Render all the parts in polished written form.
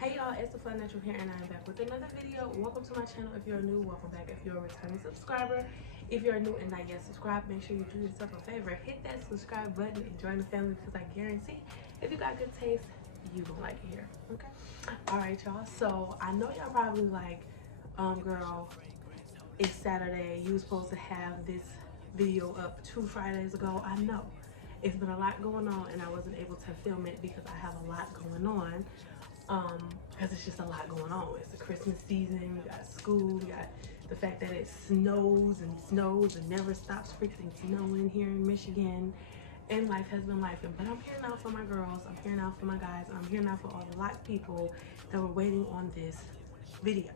Hey y'all, it's the Fun Natural here and I'm back with another video. Welcome to my channel if you're new, welcome back if you're a returning subscriber. If you're new and not yet subscribed, make sure you do yourself a favor. Hit that subscribe button and join the family because I guarantee if you got good taste, you gonna like it here, okay? Alright y'all, so I know y'all probably like, girl, it's Saturday, you were supposed to have this video up 2 Fridays ago. I know. It's been a lot going on and I wasn't able to film it because I have a lot going on. Because it's just a lot going on. It's the Christmas season, we got school, we got the fact that it snows and never stops freaking snowing here in Michigan, and life has been lifing. But I'm here now for my girls, I'm here now for my guys, I'm here now for all the Loc people that were waiting on this video.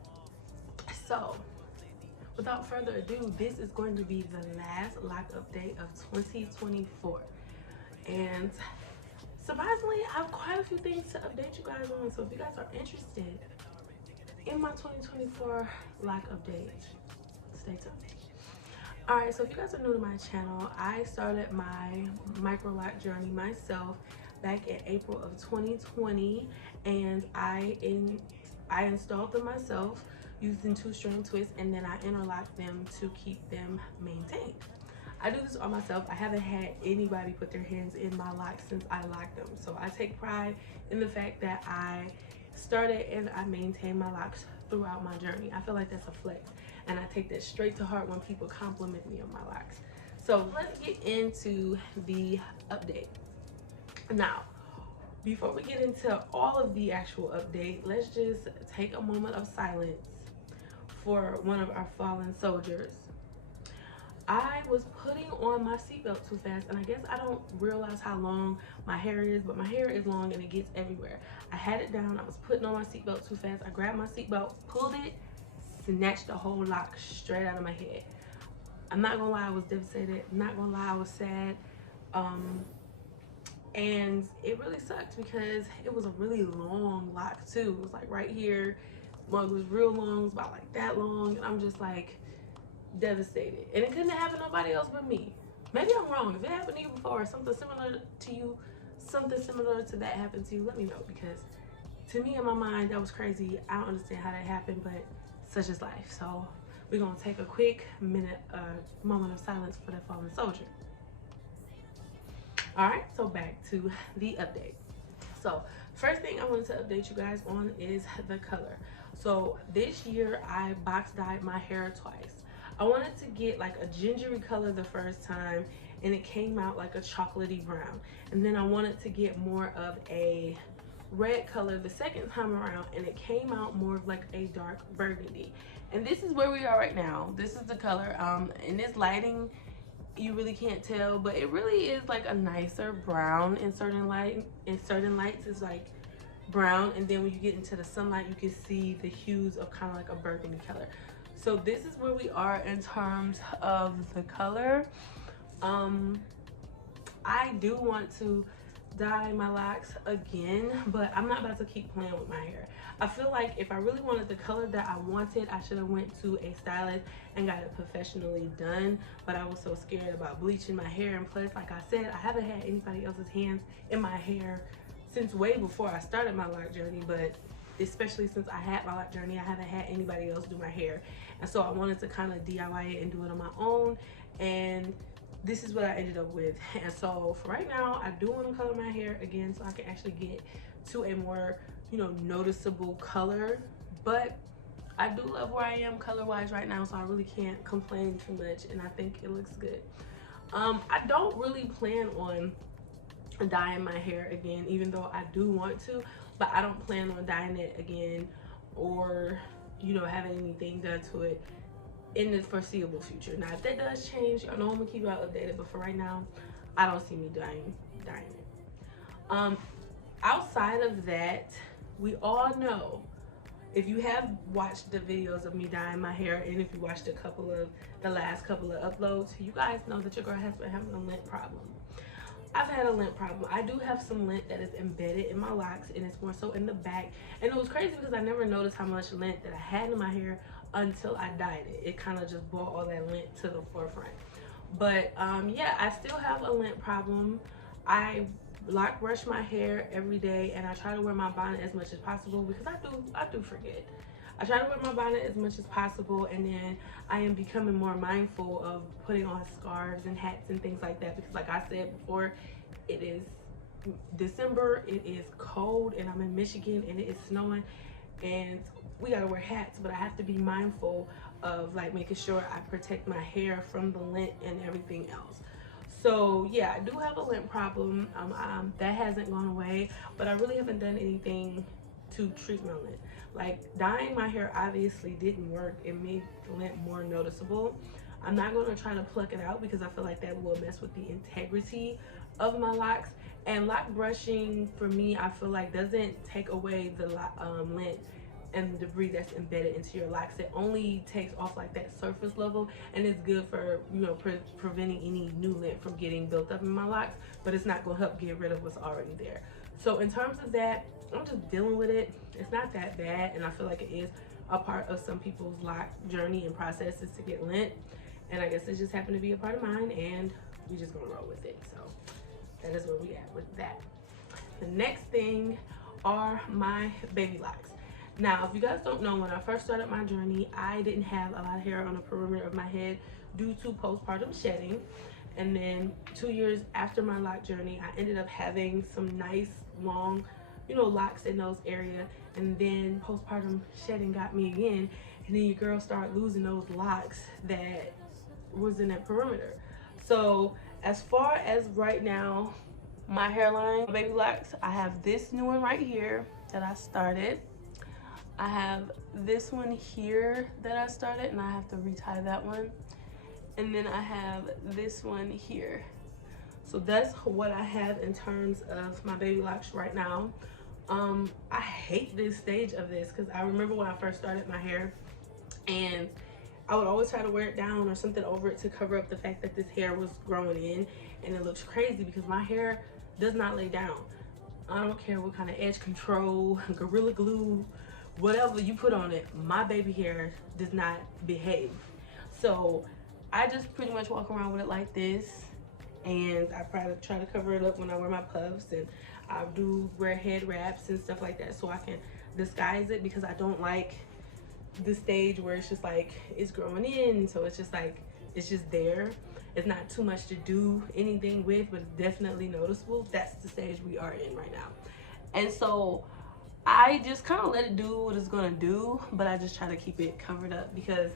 So without further ado, this is going to be the last Loc update of 2024, and surprisingly, I have quite a few things to update you guys on. So if you guys are interested in my 2024 Loc update, stay tuned. Alright, so if you guys are new to my channel, I started my Microloc journey myself back in April of 2020, and I installed them myself using 2-string twists, and then I interlocked them to keep them maintained. I do this all myself. I haven't had anybody put their hands in my locks since I locked them. So I take pride in the fact that I started and I maintain my locks throughout my journey. I feel like that's a flex, and I take that straight to heart when people compliment me on my locks. So let's get into the update. Now, before we get into all of the actual update, let's just take a moment of silence for one of our fallen soldiers. I was putting on my seatbelt too fast, and I guess I don't realize how long my hair is, but my hair is long and it gets everywhere. I had it down, I was putting on my seatbelt too fast. I grabbed my seatbelt, pulled it, snatched the whole lock straight out of my head. I'm not gonna lie, I was devastated. I'm not gonna lie, I was sad. And it really sucked because it was a really long lock too. It was like right here. Well, it was real long, it was about like that long, and I'm just like, devastated. And it couldn't happen to nobody else but me. Maybe I'm wrong. If it happened to you before, something similar to you, something similar to that happened to you, let me know, because to me in my mind that was crazy. I don't understand how that happened, but such is life. So we're gonna take a quick moment of silence for that fallen soldier. All right, so back to the update. So first thing I wanted to update you guys on is the color. So this year I box dyed my hair twice. I wanted to get like a gingery color the first time, and it came out like a chocolatey brown. And then I wanted to get more of a red color the second time around, and it came out more of like a dark burgundy. And this is where we are right now. This is the color. In this lighting, you really can't tell, but it really is like a nicer brown in certain light. In certain lights, it's like brown, and then when you get into the sunlight, you can see the hues of kind of like a burgundy color. So this is where we are in terms of the color. I do want to dye my locks again, but I'm not about to keep playing with my hair. I feel like if I really wanted the color that I wanted, I should have went to a stylist and got it professionally done, but I was so scared about bleaching my hair. And plus, like I said, I haven't had anybody else's hands in my hair since way before I started my lock journey, but especially since I had my lock journey, I haven't had anybody else do my hair. And so I wanted to kind of DIY it and do it on my own, and this is what I ended up with. And so for right now, I do want to color my hair again so I can actually get to a more, you know, noticeable color. But I do love where I am color wise right now, so I really can't complain too much, and I think it looks good. I don't really plan on dyeing my hair again, even though I do want to, but I don't plan on dyeing it again or, you know, having anything done to it in the foreseeable future. Now if that does change, I know I'm gonna keep y'all updated, but for right now I don't see me dyeing it. Outside of that, we all know, if you have watched the videos of me dyeing my hair, and if you watched the last couple of uploads, you guys know that your girl has been having a lint problem. I've had a lint problem. I do have some lint that is embedded in my locks, and it's more so in the back. And it was crazy because I never noticed how much lint that I had in my hair until I dyed it. It kind of just brought all that lint to the forefront. But yeah, I still have a lint problem. I lock brush my hair every day, and I try to wear my bonnet as much as possible because I do forget. I try to wear my bonnet as much as possible, and then I am becoming more mindful of putting on scarves and hats and things like that because, like I said before, it is December, it is cold, and I'm in Michigan, and it is snowing, and we gotta wear hats, but I have to be mindful of like making sure I protect my hair from the lint and everything else. So yeah, I do have a lint problem. That hasn't gone away, but I really haven't done anything to treat my lint. Like dyeing my hair obviously didn't work. It made the lint more noticeable. I'm not going to try to pluck it out because I feel like that will mess with the integrity of my locks. And lock brushing for me, I feel like doesn't take away the lint and the debris that's embedded into your locks. It only takes off like that surface level, and it's good for, you know, preventing any new lint from getting built up in my locks, but it's not going to help get rid of what's already there. So in terms of that, I'm just dealing with it. It's not that bad, and I feel like it is a part of some people's lock journey and processes to get lint, and I guess it just happened to be a part of mine, and we just gonna roll with it. So that is where we at with that. The next thing are my baby locks. Now, if you guys don't know, when I first started my journey, I didn't have a lot of hair on the perimeter of my head due to postpartum shedding. And then 2 years after my lock journey, I ended up having some nice long, you know, locks in those areas. And then postpartum shedding got me again. And then your girl started losing those locks that was in that perimeter. So as far as right now, my hairline, my baby locks, I have this new one right here that I started. I have this one here that I started, and I have to retie that one. And then I have this one here. So that's what I have in terms of my baby locks right now. I hate this stage of this because I remember when I first started my hair, and I would always try to wear it down or something over it to cover up the fact that this hair was growing in, and it looks crazy because my hair does not lay down. I don't care what kind of edge control, Gorilla Glue, whatever you put on it, my baby hair does not behave. So I just pretty much walk around with it like this, and I try to cover it up when I wear my puffs, and I do wear head wraps and stuff like that so I can disguise it, because I don't like the stage where it's just like it's growing in, so it's just like it's just there. It's not too much to do anything with, but it's definitely noticeable. That's the stage we are in right now. And so I just kind of let it do what it's gonna do, but I just try to keep it covered up because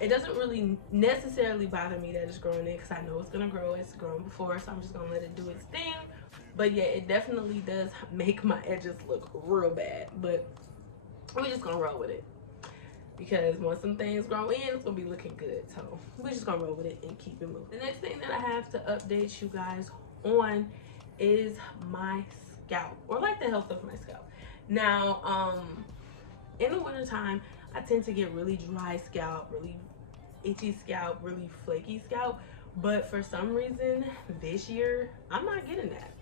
it doesn't really necessarily bother me that it's growing in, because I know it's gonna grow. It's grown before, so I'm just gonna let it do its thing. But yeah, it definitely does make my edges look real bad, but we're just gonna roll with it, because once some things grow in, it's gonna be looking good. So we're just gonna roll with it and keep it moving. The next thing that I have to update you guys on is my scalp, or like the health of my scalp. Now, in the wintertime, I tend to get really dry scalp, really itchy scalp, really flaky scalp. But for some reason, this year, I'm not getting that.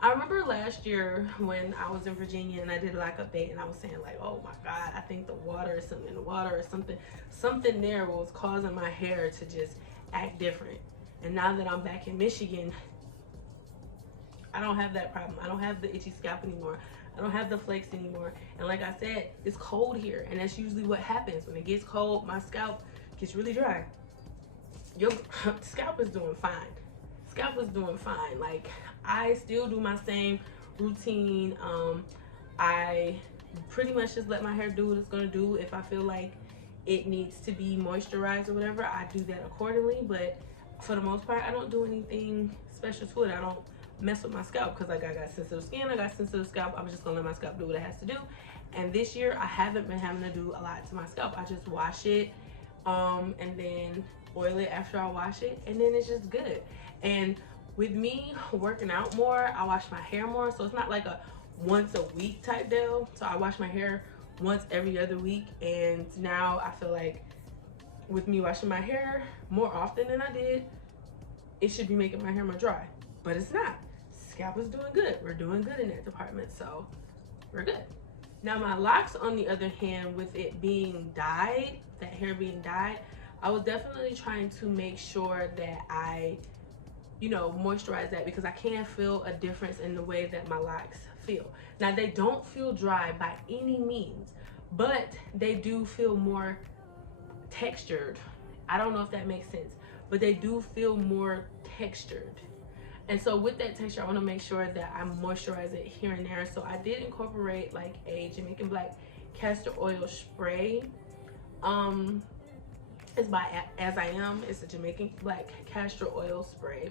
I remember last year when I was in Virginia and I did a Loc Update, and I was saying like, oh my God, I think the water is something in the water, or something there was causing my hair to just act different. And now that I'm back in Michigan, I don't have that problem. I don't have the itchy scalp anymore. I don't have the flakes anymore. And like I said, it's cold here, and that's usually what happens. When it gets cold, my scalp gets really dry. Your scalp is doing fine. Scalp is doing fine. Like, I still do my same routine. I pretty much just let my hair do what it's gonna do. If I feel like it needs to be moisturized or whatever, I do that accordingly. But for the most part, I don't do anything special to it. I don't mess with my scalp, because like I got sensitive skin, I got sensitive scalp. I'm just gonna let my scalp do what it has to do. And this year I haven't been having to do a lot to my scalp. I just wash it and then oil it after I wash it, and then it's just good. And with me working out more, I wash my hair more, so it's not like a once a week type deal. So I wash my hair once every other week, and now I feel like with me washing my hair more often than I did, it should be making my hair more dry, but it's not. Scalp is doing good. We're doing good in that department, so we're good. Now my locks, on the other hand, with it being dyed, that hair being dyed, I was definitely trying to make sure that I, you know, moisturize that, because I can feel a difference in the way that my locks feel. Now, they don't feel dry by any means, but they do feel more textured. I don't know if that makes sense, but they do feel more textured. And so with that texture, I want to make sure that I moisturize it here and there. So I did incorporate like a Jamaican Black castor oil spray. It's by As I Am. It's a Jamaican Black castor oil spray.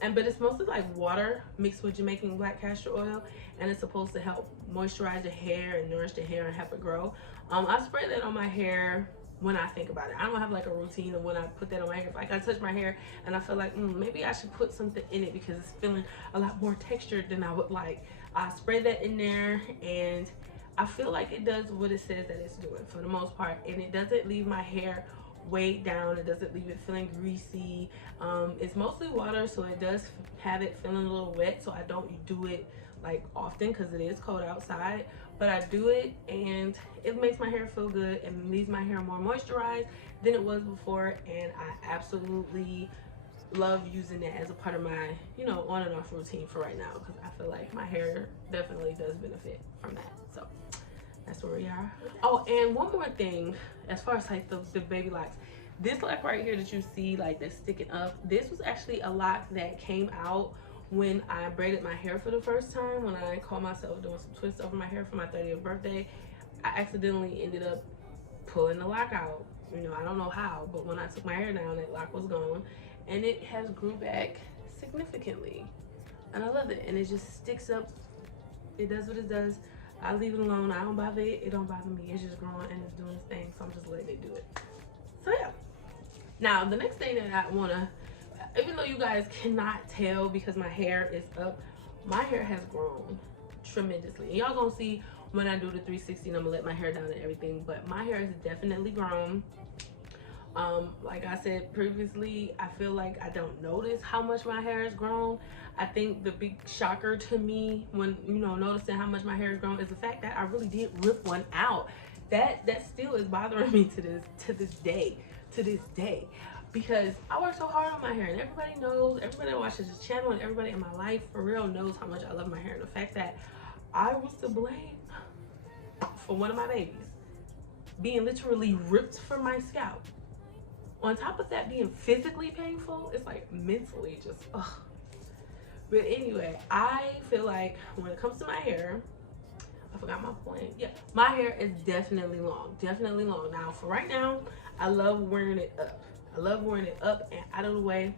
But it's mostly like water mixed with Jamaican Black castor oil, and it's supposed to help moisturize your hair and nourish the hair and help it grow. I spray that on my hair when I think about it. I don't have like a routine of when I put that on my hair. If like I touch my hair and I feel like maybe I should put something in it because it's feeling a lot more textured than I would like, I spray that in there, and I feel like it does what it says that it's doing for the most part, and it doesn't leave my hair weighed down. It doesn't leave it feeling greasy. It's mostly water, so it does have it feeling a little wet, so I don't do it like often because it is cold outside, but I do it and it makes my hair feel good and leaves my hair more moisturized than it was before. And I absolutely love using it as a part of my, you know, on and off routine for right now, because I feel like my hair definitely does benefit from that. So that's where we are. Oh, and one more thing, as far as like the baby locks, this lock right here that you see like that's sticking up, this was actually a lock that came out when I braided my hair for the first time. When I caught myself doing some twists over my hair for my 30th birthday, I accidentally ended up pulling the lock out. You know, I don't know how, but when I took my hair down, that lock was gone, and it has grew back significantly, and I love it. And it just sticks up. It does what it does. I leave it alone. I don't bother it. It don't bother me. It's just growing and it's doing its thing, so I'm just letting it do it. So yeah. Now the next thing that I wanna, even though you guys cannot tell because my hair is up, my hair has grown tremendously. And y'all gonna see when I do the 360 and I'm gonna let my hair down and everything, but my hair has definitely grown. Like I said previously, I feel like I don't notice how much my hair has grown. I think the big shocker to me when, you know, noticing how much my hair has grown is the fact that I really did rip one out. That still is bothering me to this day, because I work so hard on my hair, and everybody knows, everybody that watches this channel and everybody in my life for real knows how much I love my hair. And the fact that I was to blame for one of my babies being literally ripped from my scalp, on top of that being physically painful, it's like mentally just ugh. But anyway, I feel like when it comes to my hair, I forgot my point. Yeah, my hair is definitely long, definitely long. Now for right now, I love wearing it up. I love wearing it up and out of the way.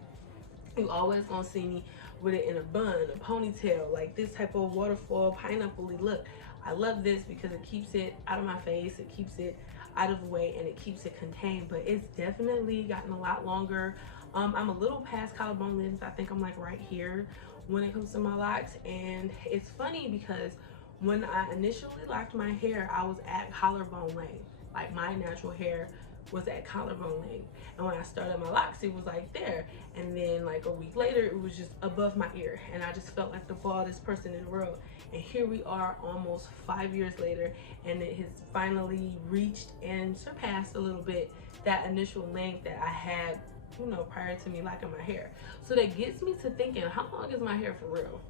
You always gonna see me with it in a bun, a ponytail, like this type of waterfall pineapple-y look. I love this because it keeps it out of my face, it keeps it out of the way, and it keeps it contained. But it's definitely gotten a lot longer. I'm a little past collarbone length. I think I'm like right here when it comes to my locks. And it's funny because when I initially locked my hair, I was at collarbone length. Like my natural hair was at collarbone length, and when I started my locks, it was like there. And then like a week later, it was just above my ear, and I just felt like the baldest person in the world. And here we are almost 5 years later, and it has finally reached and surpassed a little bit that initial length that I had, you know, prior to me locking my hair. So that gets me to thinking, how long is my hair for real?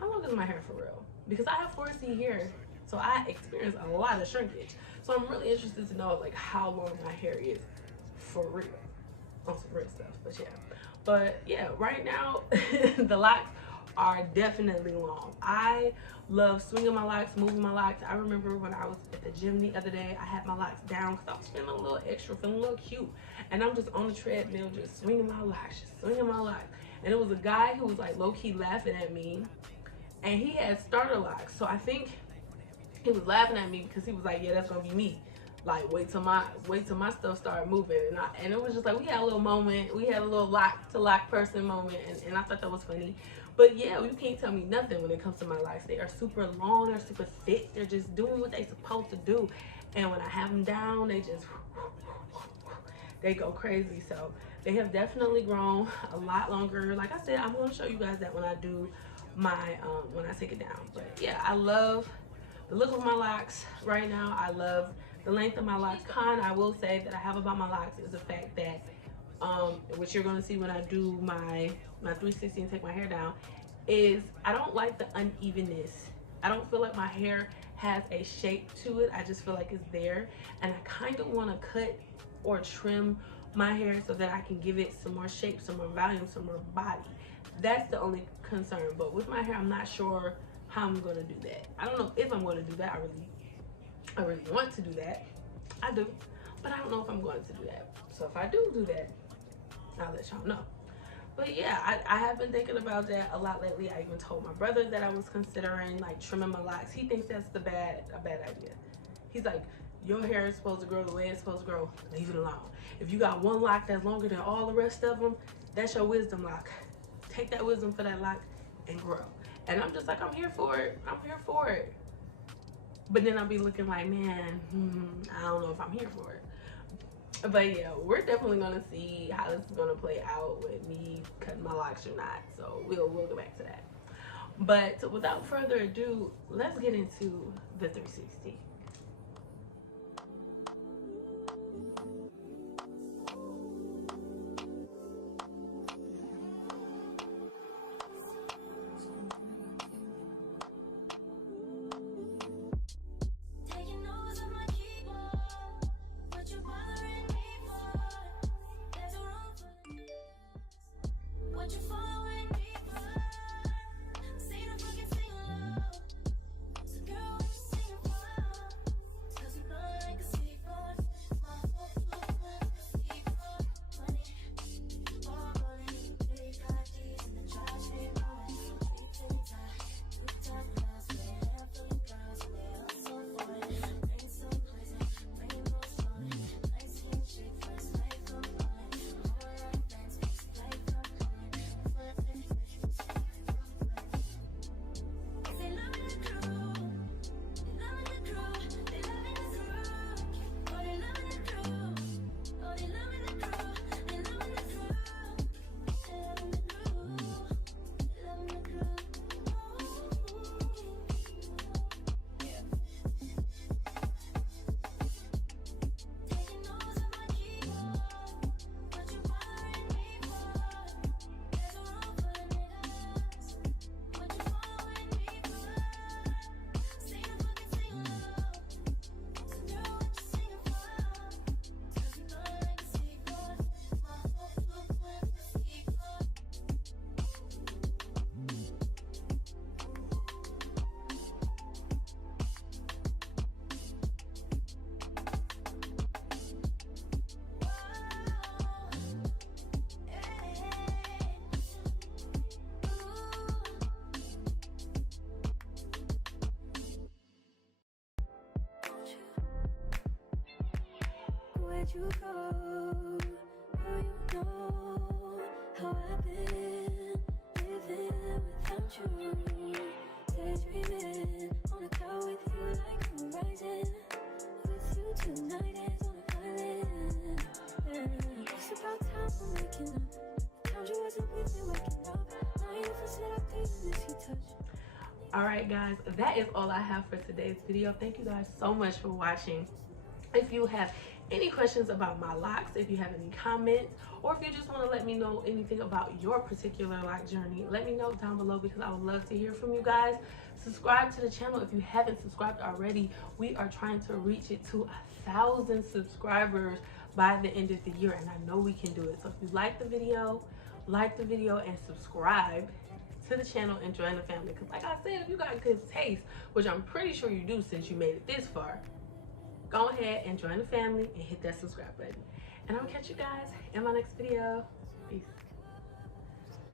How long is my hair for real? Because I have 4C hair, so I experience a lot of shrinkage. So I'm really interested to know like how long my hair is for real, on some real stuff. But yeah, right now the locks are definitely long. I love swinging my locks, moving my locks. I remember when I was at the gym the other day, I had my locks down because I was feeling a little extra, feeling a little cute, and I'm just on the treadmill just swinging my locks, just swinging my locks. And it was a guy who was like low-key laughing at me, and he had starter locks. So I think he was laughing at me because he was like, yeah, that's gonna be me. Like, wait till my stuff started moving. And it was just like, we had a little moment, we had a little lock to lock person moment, and I thought that was funny. But yeah, you can't tell me nothing when it comes to my locks. They are super long, they're super thick, they're just doing what they're supposed to do. And when I have them down, they go crazy. So they have definitely grown a lot longer. Like I said, I'm gonna show you guys that when I do my when I take it down. But yeah, I love the look of my locks right now. I love the length of my locks. Con I will say that I have about my locks is the fact that which you're gonna see when I do my my 360 and take my hair down, is I don't like the unevenness. I don't feel like my hair has a shape to it. I just feel like it's there, and I kind of want to cut or trim my hair so that I can give it some more shape, some more volume, some more body. That's the only concern. But with my hair, I'm not sure how I'm going to do that. I don't know if I'm going to do that. I really want to do that. I do, but I don't know if I'm going to do that. So if I do that, I'll let y'all know. But yeah, I have been thinking about that a lot lately. I even told my brother that I was considering like trimming my locks. He thinks that's a bad idea. He's like, your hair is supposed to grow the way it's supposed to grow. Leave it alone. If you got one lock that's longer than all the rest of them, that's your wisdom lock. Take that wisdom for that lock and grow. And I'm just like, I'm here for it. I'm here for it. But then I'll be looking like, man, I don't know if I'm here for it. But yeah, we're definitely gonna see how this is gonna play out with me cutting my locks or not. So we'll go back to that. But without further ado, let's get into the 360. Where'd you go? Girl, you know how I've been living without you. Daydreaming on a cloud with you like a horizon. With you tonight is on an island. It's about time we're making up. Found you wasn't with me waking up. Now you feel set up there and miss you touch. Alright guys, that is all I have for today's video. Thank you guys so much for watching. If you have any questions about my locks, if you have any comments, or if you just want to let me know anything about your particular lock journey, let me know down below because I would love to hear from you guys. Subscribe to the channel if you haven't subscribed already. We are trying to reach it to 1,000 subscribers by the end of the year, and I know we can do it. So if you like the video and subscribe to the channel and join the family, because like I said, if you got good taste, which I'm pretty sure you do since you made it this far, go ahead and join the family and hit that subscribe button. And I'll catch you guys in my next video. Peace.